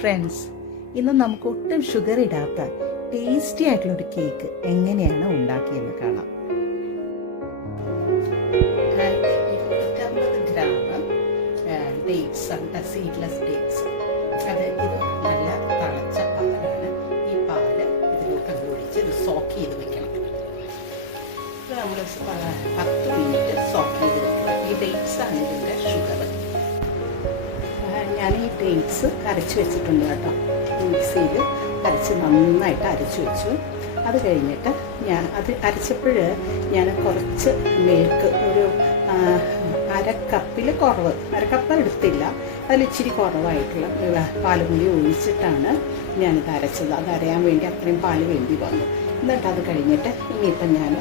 Friends, ഇന്ന് നമുക്ക് ഒട്ടും ഷുഗർ ഇടാത്ത ടേസ്റ്റി ആയിട്ടുള്ള ഒരു കേക്ക് എങ്ങനെയാണ് ഉണ്ടാക്കിയെന്ന് കാണാം. 250 ഗ്രാം ഡേറ്റ്സ് ആണ്, സീഡ്ലെസ് ഡേറ്റ്സ്. ഇത് നല്ല തിളച്ച പാലാണ്. ഈ പാല് ഇതിലോട്ട് ഒഴിച്ച് ഇത് സോക്ക് ചെയ്ത് വെക്കണം. ഇത് നമ്മൾ 10 മിനിറ്റ് സോക്ക് ചെയ്ത് വെക്കണം. ഈ ഡേറ്റ്സ് ആണ് ഇതിൻ്റെ ഷുഗർ. ഞാൻ ഈ ഡേറ്റ്സ് അരച്ച് വെച്ചിട്ടുണ്ട് കേട്ടോ. മിക്സിയിൽ അരച്ച് നന്നായിട്ട് അരച്ച് വെച്ചു. അത് കഴിഞ്ഞിട്ട് അത് അരച്ചപ്പോൾ ഞാൻ കുറച്ച് മിൽക്ക്, ഒരു അരക്കപ്പിൽ എടുത്തില്ല, അതിൽ ഇച്ചിരി കുറവായിട്ടുള്ള പാലും കൂടി ഒഴിച്ചിട്ടാണ് ഞാനിത് അരച്ചത്. അത് അരയാൻ വേണ്ടി അത്രയും പാല് വേണ്ടി വന്നു. എന്നിട്ട് അത് കഴിഞ്ഞിട്ട് ഇനിയിപ്പം ഞാൻ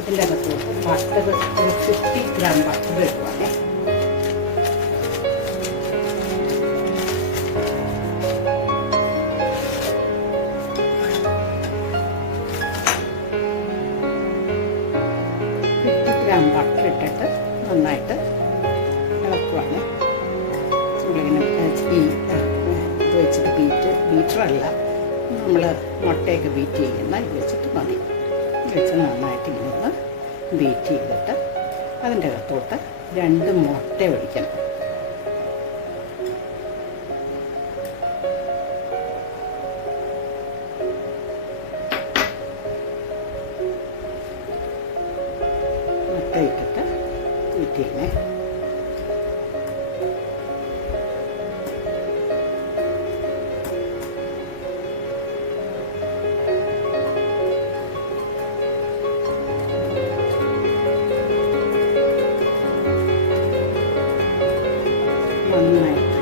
ഇതിൻ്റെ അകത്തോട്ട് ബട്ടർ, ഒരു 50 ഗ്രാം ബട്ടർ എടുക്കുവാണേ. ബട്ടർ ഇട്ടിട്ട് നന്നായിട്ട് ഇളക്കുവാണ്. നമ്മളിങ്ങനെ ഇത് വെച്ചിട്ട് ബീറ്ററല്ല, നമ്മൾ മുട്ടയൊക്കെ ബീറ്റ് ചെയ്യുന്ന ഇത് വെച്ചിട്ട് മതി. ഇത് വെച്ച് നന്നായിട്ട് ഇങ്ങനെ ബീറ്റ് ചെയ്തിട്ട് അതിൻ്റെ അകത്തോട്ട് 2 മുട്ട ഒഴിക്കണം. ഇട്ടിട്ട് ബീറ്റ് ചെയ്യണേ. നന്നായിട്ട്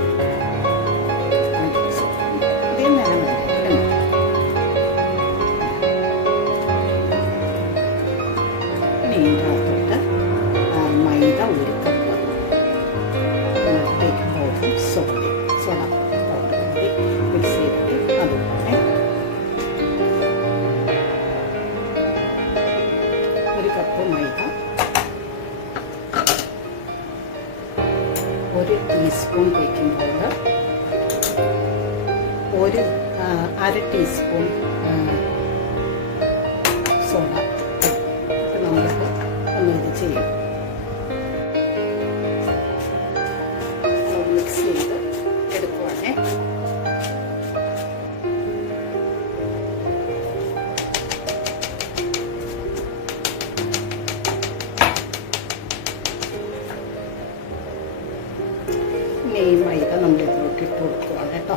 ഇതേ നേരം ഇതിനകത്തോട്ട് മൈദ 1 കപ്പ്, ബേക്കിംഗ് പൗഡറും സോഡ പൗഡർ കൂടി മിക്സ് ചെയ്തിട്ട് അതുപോലെ 1 കപ്പ് മൈദ, 1 teaspoon baking powder, 1/2 teaspoon soda. നമ്മളിപ്പോൾ ഒന്ന് ഇത് ചെയ്യും, മിക്സ് ചെയ്ത് എടുക്കുവാണേ. ഈ മൈദ നമ്മൾ ഇതിലോട്ട് ഇട്ട് കൊടുക്കുവാണ് കേട്ടോ.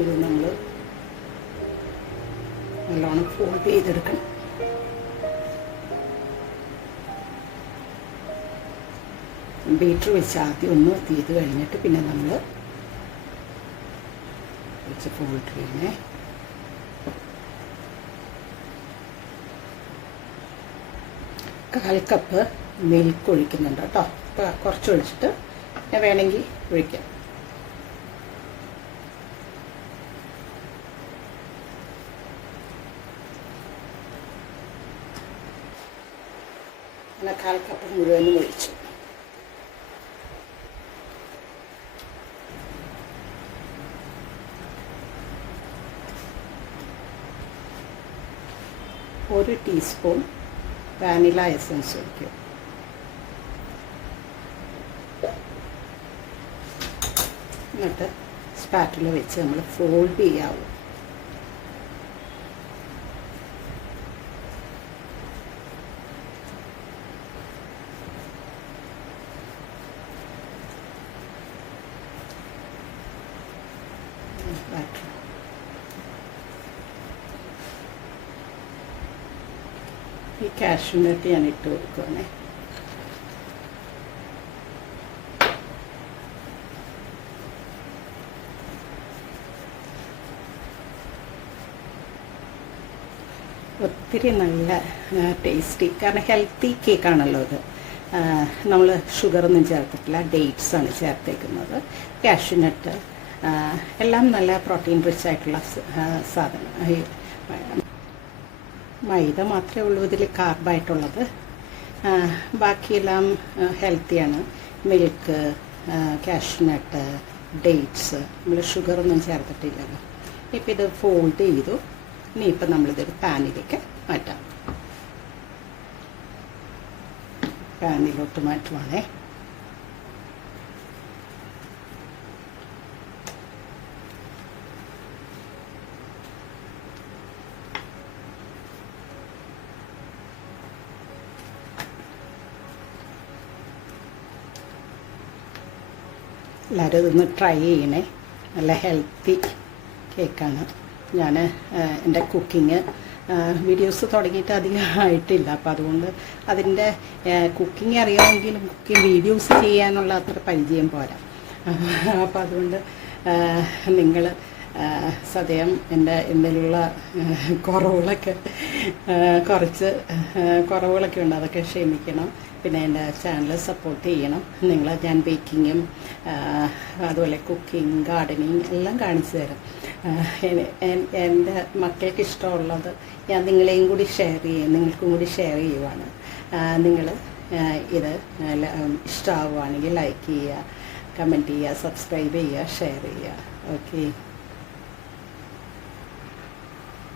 ഇത് നമ്മൾ നല്ലോണം ഫോൾഡ് ചെയ്തെടുക്കണം. ബീറ്റർ വെച്ച് ആദ്യം ഒന്ന് തീത് കഴിഞ്ഞിട്ട് പിന്നെ നമ്മൾ വെച്ച് ഫോൾഡ് ചെയ്യണേ. കാൽ കപ്പ് മിൽക്ക് ഒഴിക്കുന്നുണ്ട് കേട്ടോ. അപ്പോൾ കുറച്ച് ഒഴിച്ചിട്ട് വേണമെങ്കിൽ ഒഴിക്കാം. അങ്ങനെ 1/4 കപ്പ് മുഴുവനും ഒഴിച്ചു. ഒരു ടീസ്പൂൺ വാനില എസൻസ് ഒഴിക്കും. എന്നിട്ട് സ്പാറ്റില വെച്ച് നമ്മൾ ഫോൾഡ് ചെയ്യാവും. ഈ കാഷ്യൂ നട്ട് ഞാൻ ഇട്ട് കൊടുക്കുവാണേ. ഒത്തിരി നല്ല ടേസ്റ്റി, കാരണം ഹെൽത്തി കേക്കാണല്ലോ ഇത്. നമ്മൾ ഷുഗറൊന്നും ചേർത്തിട്ടില്ല, ഡേറ്റ്സ് ആണ് ചേർത്തേക്കുന്നത്. കാഷ്യൂ നട്ട് എല്ലാം നല്ല പ്രോട്ടീൻ റിച്ച് ആയിട്ടുള്ള സാധനം. മൈദ മാത്രമേ ഉള്ളൂ ഇതിൽ കാർബായിട്ടുള്ളത്. ബാക്കിയെല്ലാം ഹെൽത്തിയാണ്. മിൽക്ക്, കാഷ്നട്ട്, ഡേറ്റ്സ്, നമ്മൾ ഷുഗറൊന്നും ചേർത്തിട്ടില്ലല്ലോ. ഇപ്പം ഇത് ഫോൾഡ് ചെയ്തു. ഇനിയിപ്പം നമ്മളിതൊരു പാനിലേക്ക് മാറ്റാം. പാനിലോട്ട് മാറ്റുവാണേ. എല്ലാവരും ഇതൊന്ന് ട്രൈ ചെയ്യണേ. നല്ല ഹെൽത്തി കേക്കാണ്. ഞാൻ എൻ്റെ കുക്കിങ് വീഡിയോസ് തുടങ്ങിയിട്ട് അധികം ആയിട്ടില്ല. അപ്പോൾ അതുകൊണ്ട് അതിൻ്റെ കുക്കിംഗ് അറിയാമെങ്കിലും കുക്കിംഗ് വീഡിയോസ് ചെയ്യാനുള്ള അത്ര പരിചയം പോരാ. അപ്പോൾ അതുകൊണ്ട് നിങ്ങൾ സദ്യം എൻ്റെ എന്തെങ്കിലുള്ള കുറവുകളൊക്കെ ഉണ്ട്, അതൊക്കെ ക്ഷമിക്കണം. പിന്നെ എൻ്റെ ചാനൽ സപ്പോർട്ട് ചെയ്യണം. ഞാൻ ബേക്കിങ്ങും അതുപോലെ കുക്കിംഗ്, ഗാർഡനിങ് എല്ലാം കാണിച്ചു തരാം. എൻ്റെ മക്കൾക്ക് ഇഷ്ടമുള്ളത് ഞാൻ നിങ്ങൾക്കും കൂടി ഷെയർ ചെയ്യുവാണ്. നിങ്ങൾ ഇത് ഇഷ്ടമാവുകയാണെങ്കിൽ ലൈക്ക് ചെയ്യുക, കമൻറ്റ് ചെയ്യുക, സബ്സ്ക്രൈബ് ചെയ്യുക, ഷെയർ ചെയ്യുക. ഓക്കെ,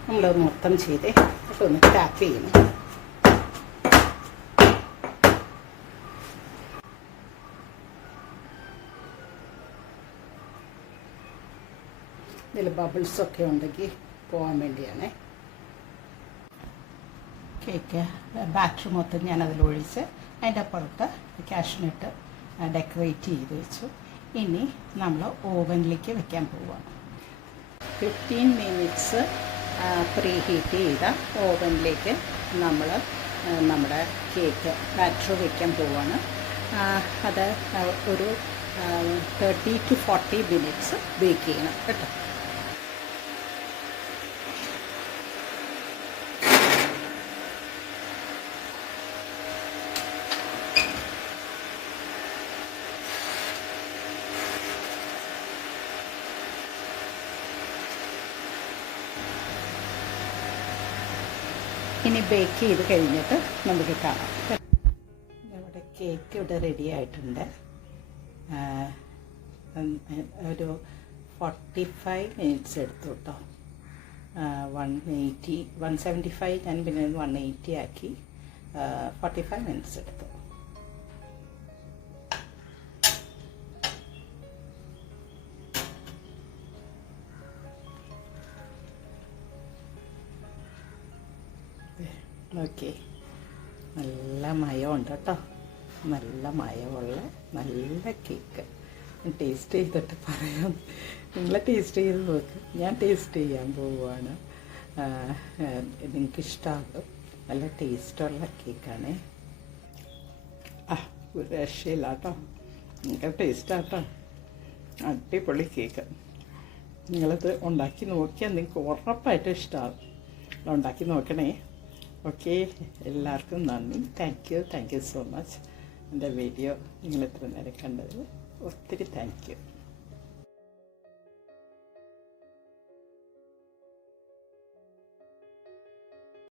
നമ്മളത് മൊത്തം ചെയ്തേ. അപ്പോൾ ഒന്ന് ടാപ്പ് ചെയ്യണം. ഇതിൽ ബബിൾസൊക്കെ ഉണ്ടെങ്കിൽ പോകാൻ വേണ്ടിയാണ്. കേക്ക് ബാറ്റർ മൊത്തം ഞാനതിലൊഴിച്ച് അതിൻ്റെ പുറത്ത് കാഷ്നട്ട് ഡെക്കറേറ്റ് ചെയ്ത് വെച്ചു. ഇനി നമ്മൾ ഓവനിലേക്ക് വെക്കാൻ പോവുകയാണ്. 15 മിനിറ്റ്സ് പ്രീ ഹീറ്റ് ചെയ്ത ഓവനിലേക്ക് നമ്മൾ നമ്മുടെ കേക്ക് ബാറ്റർ വയ്ക്കാൻ പോവുകയാണ്. അത് ഒരു 30 to 40 മിനിറ്റ്സ് ബേക്ക് ചെയ്യണം കേട്ടോ. ഇനി ബേക്ക് ചെയ്ത് കഴിഞ്ഞിട്ട് നമുക്ക് കാണാം. നമ്മുടെ കേക്ക് ഇവിടെ റെഡി ആയിട്ടുണ്ട്. ഒരു 45 മിനിറ്റ്സ് എടുത്തു കേട്ടോ. 175 ഞാൻ പിന്നെ 180 ആക്കി. 45 മിനിറ്റ്സ് എടുത്തു. ഓക്കെ, നല്ല മയമുണ്ട് കേട്ടോ. നല്ല മയമുള്ള നല്ല കേക്ക്. ടേസ്റ്റ് ചെയ്തിട്ട് പറയാം. നിങ്ങൾ ടേസ്റ്റ് ചെയ്ത് നോക്ക്. ഞാൻ ടേസ്റ്റ് ചെയ്യാൻ പോവുകയാണ്. നിങ്ങൾക്കിഷ്ടമാകും. നല്ല ടേസ്റ്റുള്ള കേക്കാണേ. ഒരു രക്ഷയില്ല കേട്ടോ. നിങ്ങൾക്ക് ടേസ്റ്റാട്ടോ. അടിപൊളി കേക്ക്. നിങ്ങളത് ഉണ്ടാക്കി നോക്കിയാൽ നിങ്ങൾക്ക് ഉറപ്പായിട്ടും ഇഷ്ടമാകും. ഉണ്ടാക്കി നോക്കണേ. ഓക്കെ, എല്ലാവർക്കും നന്ദി. Thank you so much. എൻ്റെ വീഡിയോ നിങ്ങൾ ഇത്ര നേരം കണ്ടതിൽ ഒത്തിരി താങ്ക് യു.